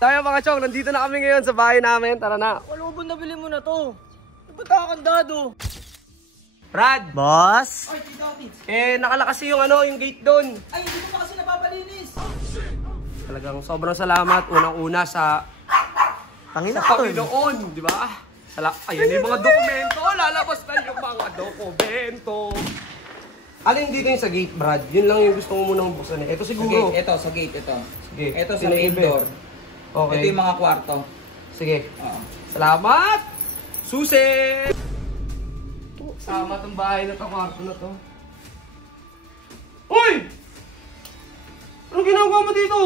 Tayo mga chong, nandito na kami ngayon sa bahay namin. Tara na. Wala ba nabili mo na to? Ba't kakandado? Brad! Boss? Ay, nakalakasi yung yung gate doon. Ay, hindi ko pa kasi napapalinis. Talagang sobrang salamat. Unang-una sa Panginoon, di ba? Ayan yung mga dokumento. Lalabas na yung mga dokumento. Alin dito yung sa gate, Brad? Yun lang yung gusto mo munang buksan. Ito siguro. Ito, sa gate, ito. Sige. Ito sa main door. Okay. Ito yung mga kwarto. Sige. Salamat! Susi! Sama tong bahay na to, kwarto na to. Uy! Anong ginagawa mo dito?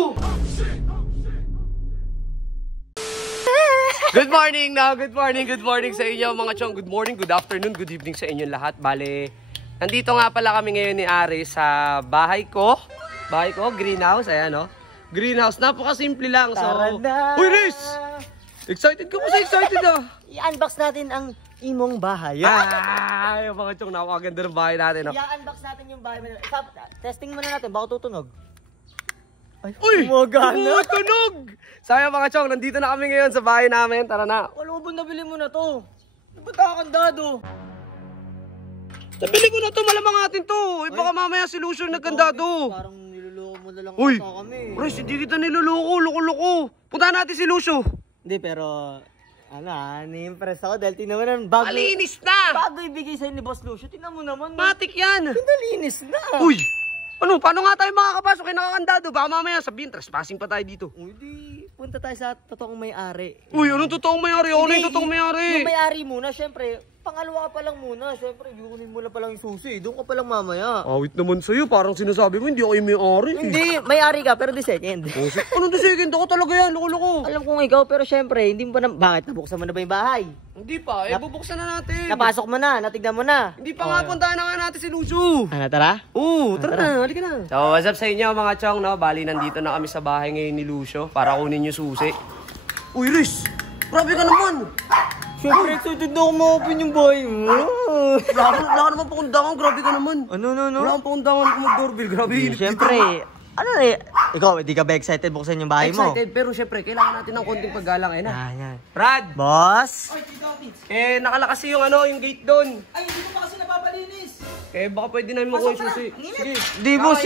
Good morning now, good morning sa inyo mga chong. Good morning, good afternoon, good evening sa inyo lahat. Bale, nandito nga pala kami ngayon ni Ari sa bahay ko. Bahay ko, greenhouse, ayan o. Greenhouse, napakasimple lang. So, uy, Riz! Excited ka mo sa excited ah. I-unbox natin ang imong bahay. Ay, mga chong, napakaganda ng bahay natin. I-unbox natin yung bahay. Testing muna natin, baka tutunog. Ay, uy! umagana. Tumutunog! Sayo mga chong, nandito na kami ngayon sa bahay namin. Tara na. Wala ba nabili mo na to? Ba't kakandado? Nabili ko na to, malamang atin to. Baka mamaya si Lucio nagkandado. Parang niloloko mo na lang uy, kami. Riz, hindi kita niloloko, loko-loko. Puntahan natin si Lucio. Hindi, pero ni-impress ako dahil tinaman bago. Malinis na! Bago ibigay sa'yo ni Boss Lucio, tinan mo naman. Matik yan. Pinalinis na. Uy! Ano, paano nga tayo makakapasok kay nakakandado? Baka mamaya sabihin, trespassing pa tayo dito. Uy, di, punta tayo sa totoong may-ari. Uy, anong totoong may-ari? Ako na yung totoong may-ari. Yung may-ari muna, syempre, pangalawa ka pa lang muna. Syempre, yukunin mo na pa lang yung susi. Doon ka pa lang mamaya. Awit naman sa'yo, parang sinasabi mo, hindi ako yung may-ari. Hindi, may-ari ka, pero di second. Anong di second? Ako talaga yan, loko-loko. Alam kong ikaw, pero syempre, hindi mo pa na... Bakit? Nabuksan mo na ba yung bahay? Hindi pa, bubuksan na natin. Napasok mo na, natignan mo na. Hindi pa nga, puntahan na nga natin si Lucio. Tara? Oo, tara na, halika na. So, what's up sa inyo mga chong, no? Bali, nandito na kami sa bahay ngayon ni Lucio para kunin yung susi. Uy, Riz! Grabe ka naman! Syempre, excited na ako ma-open yung bahay mo. Wala ka naman pakundangan, grabe ka naman. Ano? Wala kang pakundangan kung mag-doorbell, grabe. Syempre, ikaw, hindi ka ba excited buksan yung bahay mo? Excited, pero syempre, kailangan natin ng konting paggalang. Yan. Brad! Boss? Nakalakasi yung yung gate doon. Ay, hindi ko pa kasi napapalinis. Baka pwede na yung makuha yung susi. Sige. Di boss,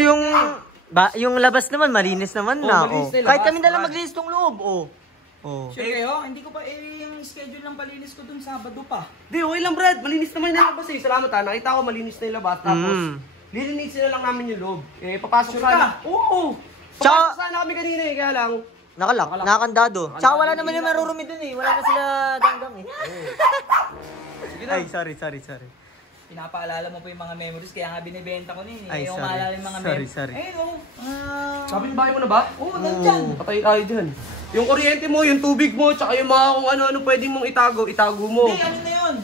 yung labas naman, malinis naman na. Malinis na yung Kahit labas, kami na lang Brad. maglinis tong loob. Siyempre, hindi ko pa yung schedule ng palinis ko dun Sabado pa. Di, okay lang Brad, malinis naman yung labas eh. Salamat ha, nakita ko malinis na yung labas. Tapos, lilinisin na lang namin yung loob. Papasok Sure sana. ka? Oo. Papasok sana kami kanina eh, kaya lang. Nakakandado. Tsaka wala naman yung marurumi dun eh. Wala na sila ganggang eh. Sige na. Ay, sorry. Pinapaalala mo pa yung mga memories, kaya nga binibenta ko na Ay, Ayaw sorry. maalala yung mga memories. Sorry. Sabi ng bahay mo na ba? Oo, nandyan. Patay tayo dyan. Yung kuryente mo, yung tubig mo, tsaka yung mga kung ano-ano pwede mong itago mo. Hindi, ano na yun?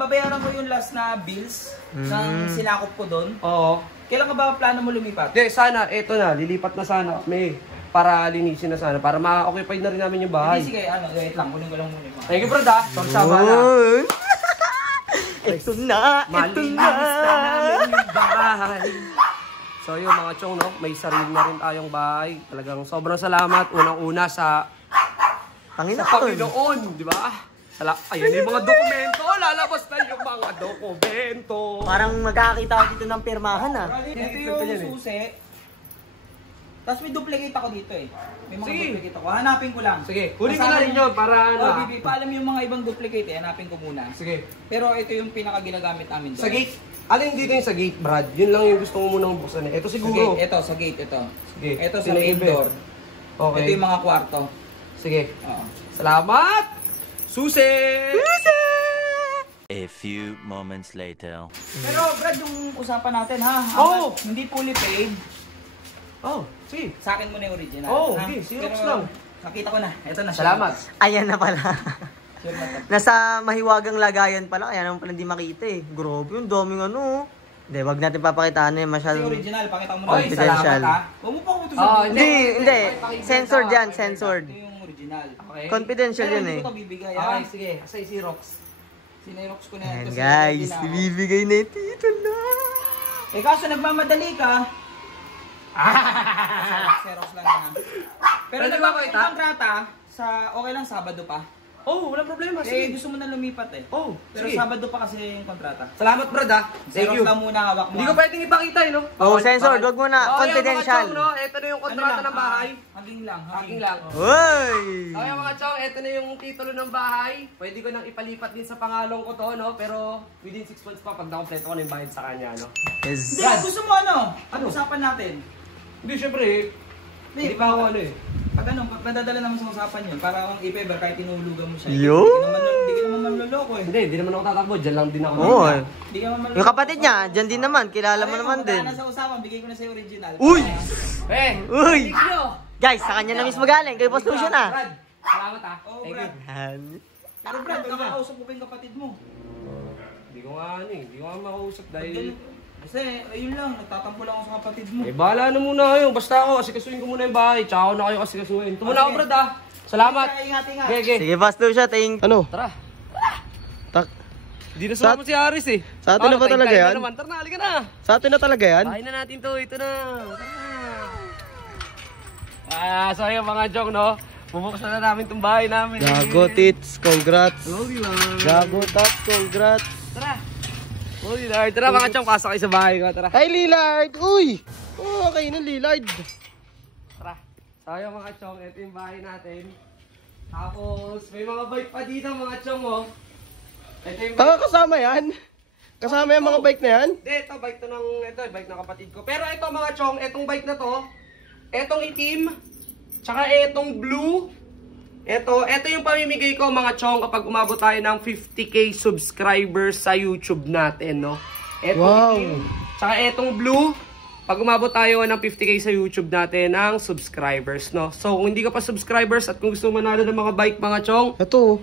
Babayaran ko yung last na bills ng sinakop ko doon. Oo. Kailan ka ba plano mo lumipat? Hindi, sana, eto na, lilipat na sana kami. Para linisin na sana, para ma-occupy na rin namin yung bahay. Hindi, sige, wait lang, kunin ko lang muna yung mga. Thank you, Brad ha. Pagsama na. Ito na. Malinis na namin yung bahay. So yun mga chong, no? May sarili na rin tayong bahay. Talagang sobrang salamat. Unang-una sa Panginoon, di ba? Ayan yung mga dokumento. Lalabas na yung mga dokumento. Parang magkakita ako dito ng pirmahan ah. Ito yung susi. Tapos may duplicate ako dito eh. May mga duplicate ako. Hanapin ko lang. Sige, kunin ko na rin yun para Bibi, paalam yung mga ibang duplicate eh. Hanapin ko muna. Sige. Pero ito yung pinaka-ginagamit namin doon. Sa gate. Alin dito yung sa gate, Brad? Yun lang yung gusto mo munang buksan eh. Ito siguro. Sa gate. Sige. Ito sa main door. Okay. Ito yung mga kwarto. Sige. Oo. Salamat! Susi! A few moments later. Pero Brad, yung usapan natin ha. Hindi fully paid. Sige. Sa akin muna yung original. Okay. Xerox Pero, lang. Nakita ko na. Ito na. Salamat. Ayan na pala. Sure na to. Nasa mahiwagang lagayan pala, kaya naman pala hindi makita eh. Grabe yung daming ano. Hindi, wag natin papakitaan eh, Ito masyadong... yung original. Pakita mo na. Confidential. Salamat ha. Huwag mo pa ko ito sa Hindi. Censored yan, censored. Ito yung original. Okay. Confidential Pero yan hindi eh. ko ito bibigay ha. Okay, sige. Asay Xerox. Sinerox ko na yan. Ayan kasi guys, ready na ako. bibigay na ito na. Kaso nagmamadali ka. Xerox lang yan. Pero Pwede ba nagpapakita kita? yung kontrata sa okay lang Sabado pa. Oh, walang problema. Eh, Sige. gusto mo na lumipat eh. Oh, Pero sige. Sabado pa kasi yung kontrata. Salamat, Brad, ha. Thank Xerox you. lang muna hawak mo. Hindi ko pwedeng ipakita, no? Oh, sensor, wag muna. Oh, Confidential. Yung mga chong, no? Ito na yung kontrata ng bahay. Haging lang. Haging lang. Uy! Okay mga chong, ito na yung titulo ng bahay. Pwede ko nang ipalipat din sa pangalong ko to, no? Pero within 6 months pa, pag nakompleto ko na yung bayad sa kanya, no? Yes. Hindi, gusto mo ano? Pag-usapan natin. Hindi, syempre, hindi pa ako ano eh. Pag ano, madadala naman sa usapan yun. Para kung if ever, kahit tinulugan mo siya. Yo! Hindi ka naman manloloko eh. Hindi naman ako tatakbo. Diyan lang din ako. Oo. Hindi ka naman manloloko. Yung kapatid niya, dyan din naman. Kilala mo naman din. Kung na sa usapan, bigay ko na sa original. Uy! Eh! Uy! Thank you! Guys, sa kanya na mismo galing. Kay Boss Lucian ah. Brad, salamat ha. Oo, Thank you. Brad. Pero Brad, nakakausap ko pa yung kapatid mo. Hindi ko nga ano eh. Hindi ko nga makausap dahil... Kasi, ayun lang, nagtatampo lang ako sa kapatid mo. Eh, bahala na muna kayo. Basta ako, asikasuhin ko muna yung bahay. Tsaka ako na kayo asikasuhin. Ito muna ako, Brad ha. Salamat. Ingat. Gege. Sige, Boss Lucian. Ano? Tara. Tak Hindi na sumama si Aris eh. sa atin na ba talaga tayo-tayo yan? na naman. Tara na, halika na. Sa atin na talaga yan? Bahay na natin to. Ito na. Tara na. So ayun mga Jong, no? Bubuksan na namin itong bahay namin. Gago, tits. Congrats. Okay lang. Gago, tats. Congrats. Tara. Oh, Lillard. Tara mga Chong, pasok kayo sa bahay ko. Tara. Hi, Lillard. Uy! Oh, okay na, Lillard. Tara. So ayun mga Chong, ito yung bahay natin. Tapos, may mga bike pa dito mga Chong, oh. Ito yung bike. Kasama yan? Kasama yung mga bike na yan? Hindi, ito bike ng kapatid ko. Pero ito mga Chong, itong bike na to, etong itim, tsaka etong blue, ito yung pamimigay ko mga Chong kapag umabot tayo ng 50k subscribers sa YouTube natin, no? Etong Wow. itim, tsaka etong blue, pag umabot tayo ng 50k sa YouTube natin ng subscribers, no? So, kung hindi ka pa subscribers at kung gusto mo manalo ng mga bike mga Chong, Ito.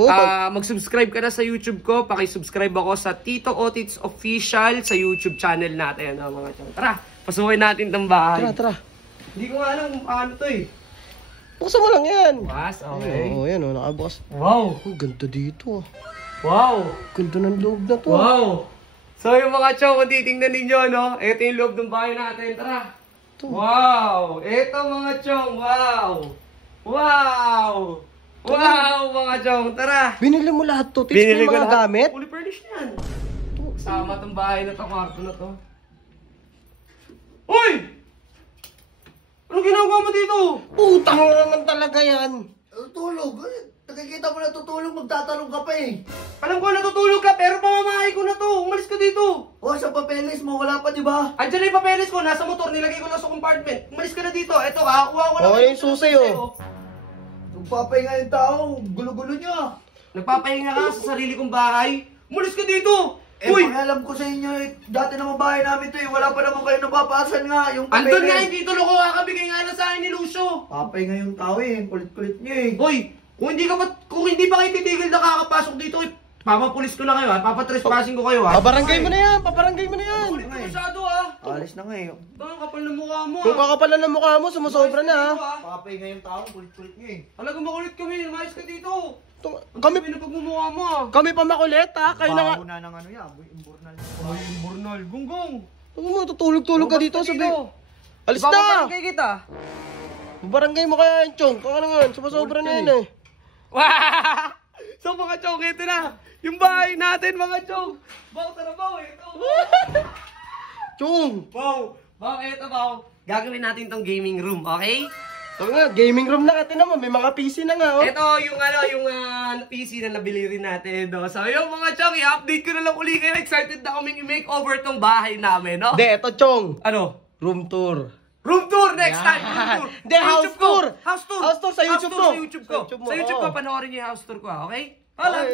Oh, mag-subscribe ka na sa YouTube ko. Paki-subscribe ako sa Tito Otits Official sa YouTube channel natin, mga Chong. Tara, pasukin natin itong bahay. tara. Hindi ko nga alam kung paano to eh. Buksan mo lang yan. Bukas, okay. Oo, yan oh, nakabukas. Wow! Oh, ganda dito ah. Wow! Ganda ng loob na to. Wow! So yung mga Chong, kung titingnan ninyo, no? Ito yung loob ng bahay natin. Tara! Wow! Ito mga Chong, wow! Wow! Wow, mga Chong, tara! Binili mo lahat to. Tits mo yung mga gamit. Fully furnished yan. Kasama tong bahay na to, kwarto na to. Uy! Anong ginagawa mo dito? Putang naman talaga yan. Tulog. Nakikita mo na tutulog, magtatanong ka pa eh. Alam ko natutulog ka, pero pamamahay ko na to. Umalis ka dito. O, sa papeles mo, wala pa di ba? Andiyan na yung papeles ko, nasa motor, nilagay ko na sa compartment. Umalis ka na dito. Eto, kuha ko lang. Okay, yung susi, oh. Nagpapahinga yung tao, gulo-gulo niya. Nagpapahinga ka sa sarili kong bahay. Umalis ka dito. Eh, Uy! alam ko sa inyo eh, dati naman bahay namin to eh, wala pa naman kayo napapasan nga, yung Andun nga yung dito, loko, kakabigay nga lang sa akin ni Lucio. Papahinga yung tao eh, kulit-kulit niya eh. Hoy, kung hindi pa kayo titigil na kakapasok dito, papapulis ko na kayo ha, papatrespassing ko kayo ha. Pabarangay mo na yan. Pabarangay mo na yan. Kulit ka masyado ha. Alis na nga eh. Ang kapal ng mukha mo Kung ha. kakapalan ng mukha mo, sumusobra na ha. Papahinga yung tao, kulit-kulit niya eh. Talagang makulit kami, umayos ka dito. Kami, Kami na pagmumukha mo ha. kami pa makulit ha. Kayo na nga. Baho na ng ano yan, imburnal. Ay, Bornal, gunggong. Ano mo, tutulog-tulog ka dito. Sabi, alis na. Kay kita. Barangay mo kaya yung chong. Kaya naman, sumusobra na yan eh. Wow! So mga chong, ito na. Yung bahay natin mga chong. Baw, tara baw, ito. Chong. Baw, ito baw. Gagawin natin tong gaming room, okay? Ito nga, gaming room na natin naman. May mga PC na nga oh. Ito yung PC na nabili rin natin, no? So yung mga chong, i-update ko na lang uli kayo. Excited na kaming i-makeover tong bahay namin, no? Hindi, ito chong. Ano? Room tour. Room tour next time! Room tour! Hindi, Sa house YouTube ko. tour. House tour! House tour sa YouTube mo. Sa YouTube ko. Sa YouTube mo, Sa YouTube ko, oo. panoorin niyo yung house tour ko, okay? Okay.